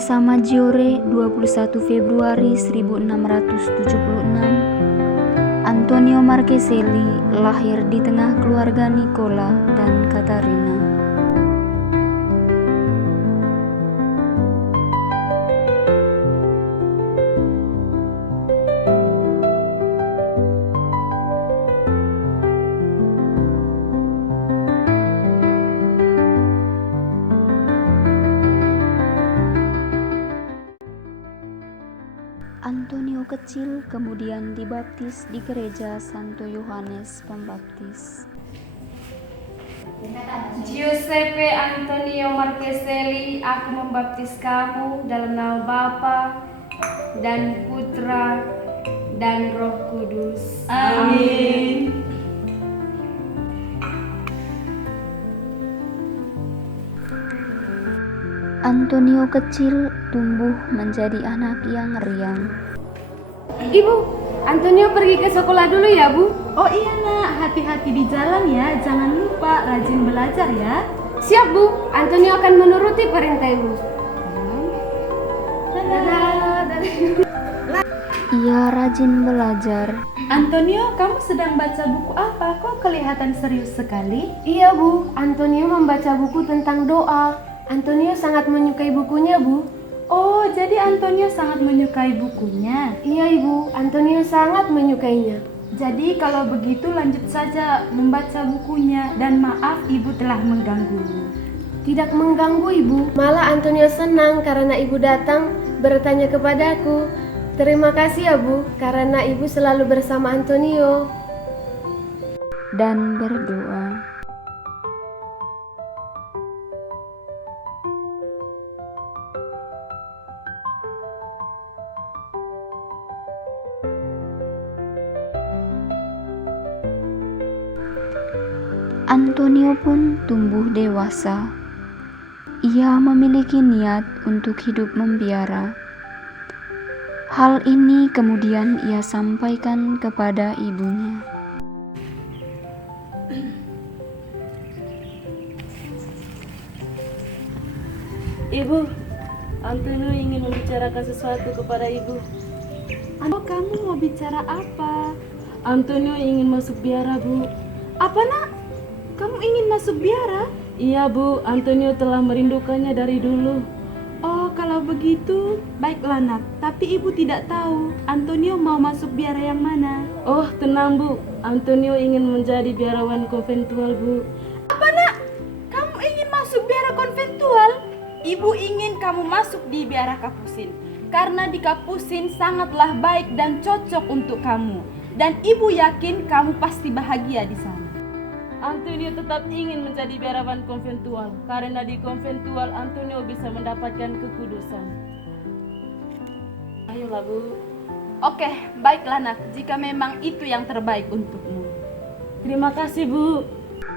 Casa Maggiore 21 Februari 1676. Antonio Marcheselli lahir di tengah keluarga Nicola dan Caterina. Antonio kecil kemudian dibaptis di gereja Santo Yohanes Pembaptis. Giuseppe Antonio Marcheselli, aku membaptis kamu dalam nama Bapa dan Putra dan Roh Kudus. Amin. Antonio kecil tumbuh menjadi anak yang riang. Ibu, Antonio pergi ke sekolah dulu ya, Bu? Oh iya nak, hati-hati di jalan ya. Jangan lupa rajin belajar ya. Siap, Bu. Antonio akan menuruti perintah Ibu. Ia rajin belajar. Antonio, kamu sedang baca buku apa? Kok kelihatan serius sekali? Iya, Bu. Antonio membaca buku tentang doa. Antonio sangat menyukai bukunya, Bu. Oh, jadi Antonio sangat menyukai bukunya. Iya, Ibu. Antonio sangat menyukainya. Jadi kalau begitu lanjut saja membaca bukunya. Dan maaf ibu telah mengganggu. Tidak mengganggu, Ibu. Malah Antonio senang karena Ibu datang bertanya kepadaku. Terima kasih ya, Bu, karena Ibu selalu bersama Antonio. Dan berdoa. Antonio pun tumbuh dewasa. Ia memiliki niat untuk hidup membiara. Hal ini kemudian ia sampaikan kepada ibunya. Ibu, Antonio ingin membicarakan sesuatu kepada ibu. Oh, kamu mau bicara apa? Antonio ingin masuk biara, Bu. Apa nak? Kamu ingin masuk biara? Iya, Bu. Antonio telah merindukannya dari dulu. Oh, kalau begitu, baiklah nak. Tapi ibu tidak tahu Antonio mau masuk biara yang mana. Oh, tenang, Bu. Antonio ingin menjadi biarawan konventual, Bu. Apa nak? Kamu ingin masuk biara konventual? Ibu ingin kamu masuk di biara Kapusin. Karena di Kapusin sangatlah baik dan cocok untuk kamu. Dan ibu yakin kamu pasti bahagia di sana. Antonio tetap ingin menjadi biarawan konventual karena di konventual Antonio bisa mendapatkan kekudusan. Ayolah, Bu. Oke, baiklah nak, jika memang itu yang terbaik untukmu. Terima kasih, Bu.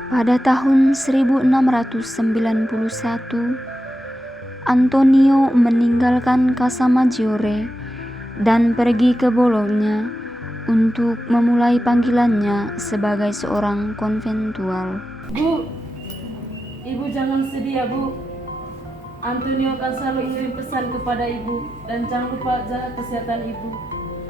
Pada tahun 1691, Antonio meninggalkan Casa Maggiore dan pergi ke Bologna untuk memulai panggilannya sebagai seorang konventual. Bu, ibu jangan sedih ya, Bu. Antonio akan selalu ngirim pesan kepada ibu dan jangan lupa jaga kesehatan ibu.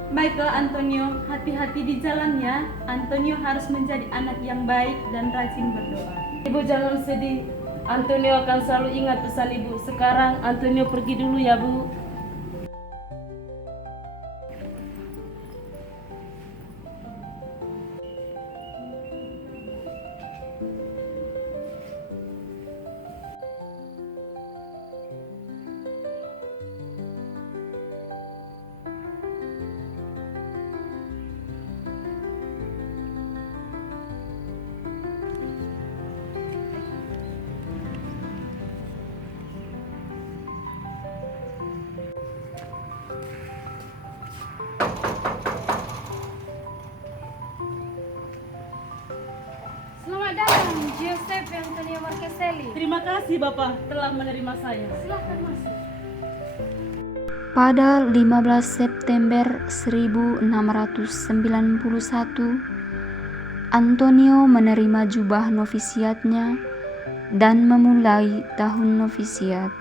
Baiklah Antonio, hati-hati di jalan ya. Antonio harus menjadi anak yang baik dan rajin berdoa. Ibu jangan sedih. Antonio akan selalu ingat pesan ibu. Sekarang Antonio pergi dulu ya, Bu. Selamat datang, Giuseppe Antonio Marcheselli. Terima kasih Bapak telah menerima saya. Silahkan masuk. Pada 15 September 1691, Antonio menerima jubah novisiatnya dan memulai tahun novisiat.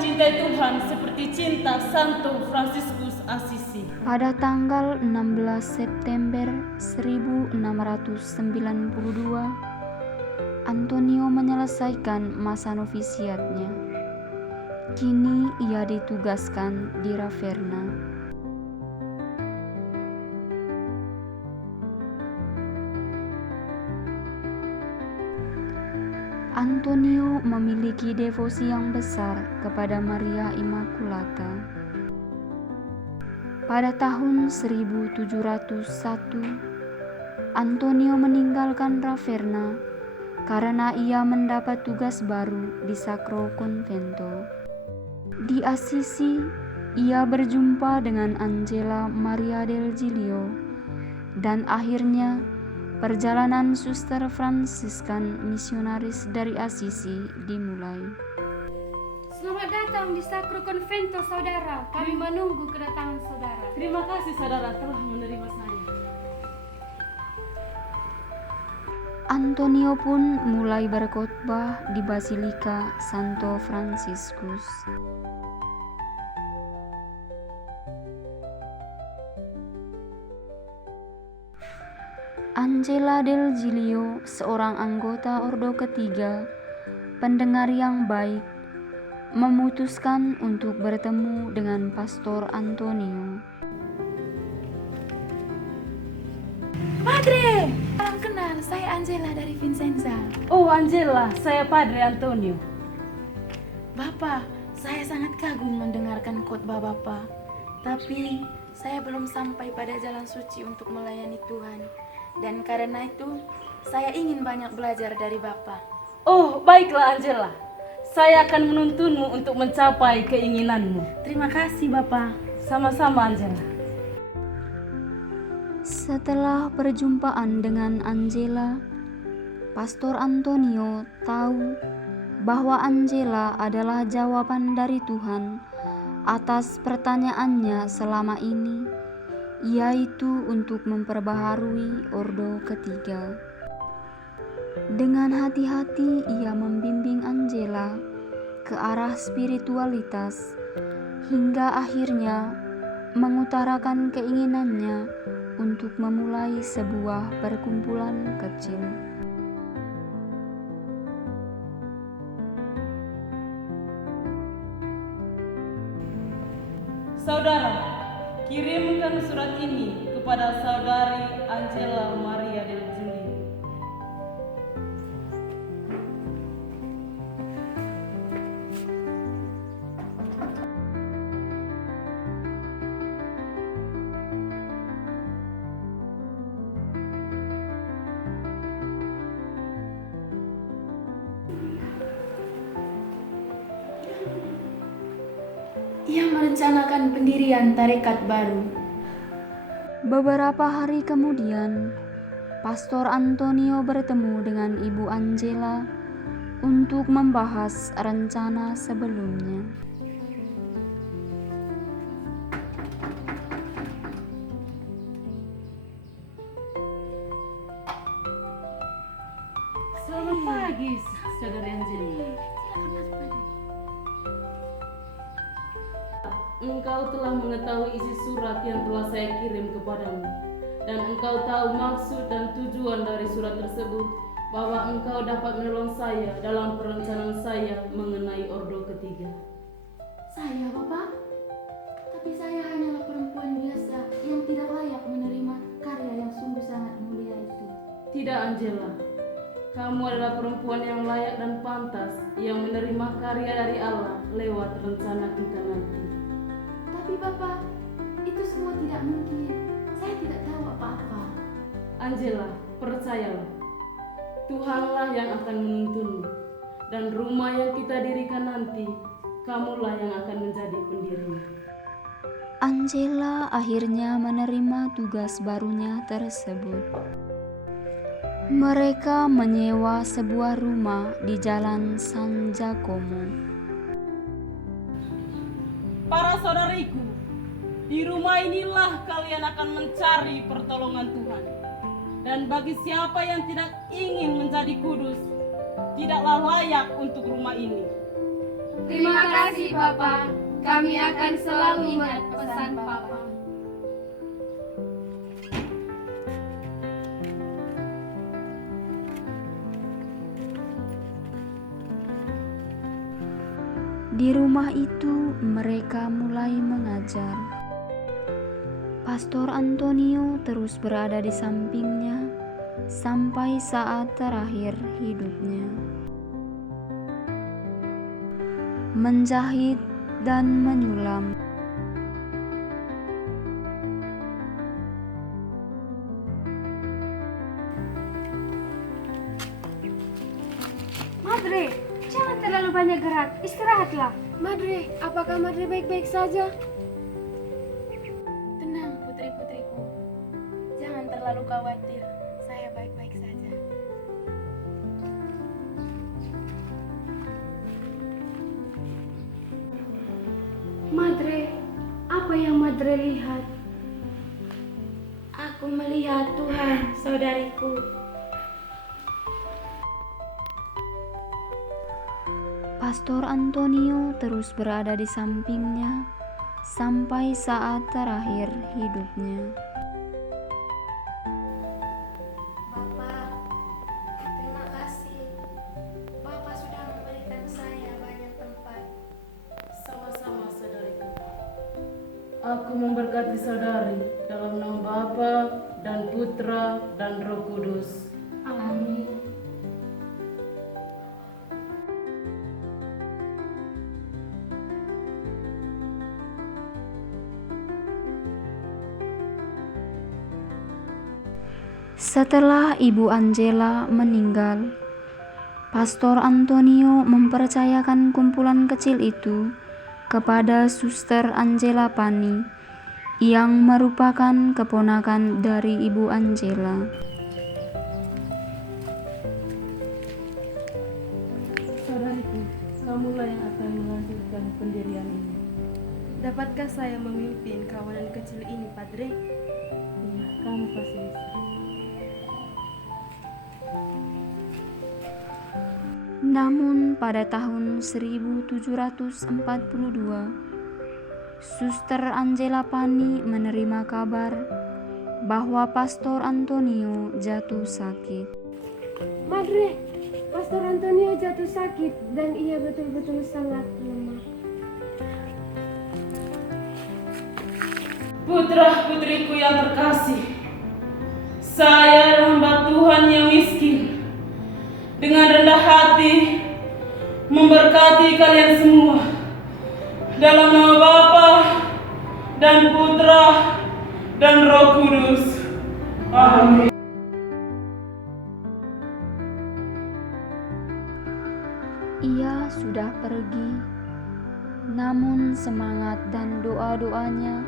mencintai Tuhan seperti cinta Santo Fransiskus Assisi. Pada tanggal 16 September 1692, Antonio menyelesaikan masa novisiatnya. Kini ia ditugaskan di Ravenna. Antonio memiliki devosi yang besar kepada Maria Immaculata. Pada tahun 1701, Antonio meninggalkan Ravenna karena ia mendapat tugas baru di Sacro Convento. Di Assisi, ia berjumpa dengan Angela Maria del Giglio, dan akhirnya perjalanan suster Fransiskan misionaris dari Assisi dimulai. Selamat datang di Sacro Convento, saudara. Kami menunggu kedatangan saudara. Terima kasih saudara telah menerima saya. Antonio pun mulai berkhotbah di Basilika Santo Fransiskus. Angela del Giglio, seorang anggota Ordo Ketiga, pendengar yang baik, memutuskan untuk bertemu dengan Pastor Antonio. Padre, salam kenal, saya Angela dari Vincenza. Oh Angela, saya Padre Antonio. Bapak, saya sangat kagum mendengarkan khotbah Bapak. Tapi saya belum sampai pada jalan suci untuk melayani Tuhan. Dan karena itu, saya ingin banyak belajar dari Bapak. Oh baiklah Angela, saya akan menuntunmu untuk mencapai keinginanmu. Terima kasih Bapak. Sama-sama Angela. Setelah perjumpaan dengan Angela, Pastor Antonio tahu bahwa Angela adalah jawaban dari Tuhan atas pertanyaannya selama ini, yaitu untuk memperbaharui Ordo Ketiga. Dengan hati-hati ia membimbing Angela ke arah spiritualitas hingga akhirnya mengutarakan keinginannya untuk memulai sebuah perkumpulan kecil. Saudara, kirimkan surat ini kepada saudari Angela Maria del Giglio. Ia merencanakan pendirian tarekat baru. Beberapa hari kemudian, Pastor Antonio bertemu dengan Ibu Angela untuk membahas rencana sebelumnya. Selamat pagi, saudari Angela. Engkau telah mengetahui isi surat yang telah saya kirim kepadamu, dan engkau tahu maksud dan tujuan dari surat tersebut, bahwa engkau dapat menolong saya dalam perencanaan saya mengenai Ordo Ketiga. Saya Bapak, tapi saya hanyalah perempuan biasa yang tidak layak menerima karya yang sungguh sangat mulia itu. Tidak Angela, kamu adalah perempuan yang layak dan pantas yang menerima karya dari Allah lewat rencana kita nanti. Tapi Bapak, itu semua tidak mungkin. Saya tidak tahu apa-apa. Angela, percayalah, Tuhanlah yang akan menuntunmu, dan rumah yang kita dirikan nanti, kamulah yang akan menjadi pendirinya. Angela akhirnya menerima tugas barunya tersebut. Mereka menyewa sebuah rumah di Jalan San Giacomo. Para saudariku, di rumah inilah kalian akan mencari pertolongan Tuhan. Dan bagi siapa yang tidak ingin menjadi kudus, tidaklah layak untuk rumah ini. Terima kasih Papa. Kami akan selalu ingat pesan Papa. Di rumah itu mereka mulai mengajar. Pastor Antonio terus berada di sampingnya sampai saat terakhir hidupnya. Menjahit dan menyulam. Madre, jangan terlalu banyak gerak. Istirahatlah. Madre, apakah Madre baik-baik saja? Tenang putri-putriku, jangan terlalu khawatir, saya baik-baik saja. Madre, apa yang Madre lihat? Aku melihat Tuhan, saudariku. Pastor Antonio terus berada di sampingnya sampai saat terakhir hidupnya. Bapak, terima kasih. Bapak sudah memberikan saya banyak tempat. Sama-sama saudariku. Aku memberkati saudari dalam nama Bapa dan Putra dan Roh Kudus. Amin. Setelah Ibu Angela meninggal, Pastor Antonio mempercayakan kumpulan kecil itu kepada Suster Angela Pani yang merupakan keponakan dari Ibu Angela. Saudariku, kamulah yang akan melanjutkan pendirian ini. Dapatkah saya memimpin kawanan kecil ini, Padre? Iya, kamu pasti bisa. Namun pada tahun 1742, Suster Angela Pani menerima kabar bahwa Pastor Antonio jatuh sakit. Madre, Pastor Antonio jatuh sakit dan ia betul-betul sangat lemah. Putra-putriku yang terkasih, saya hamba Tuhan yang miskin, dengan rendah hati memberkati kalian semua dalam nama Bapa dan Putra dan Roh Kudus. Amin. Ia sudah pergi, namun semangat dan doa-doanya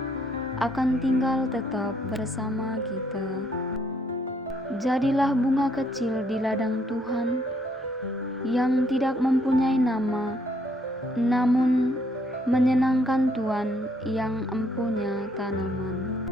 akan tinggal tetap bersama kita. Jadilah bunga kecil di ladang Tuhan yang tidak mempunyai nama, namun menyenangkan Tuhan yang empunya tanaman.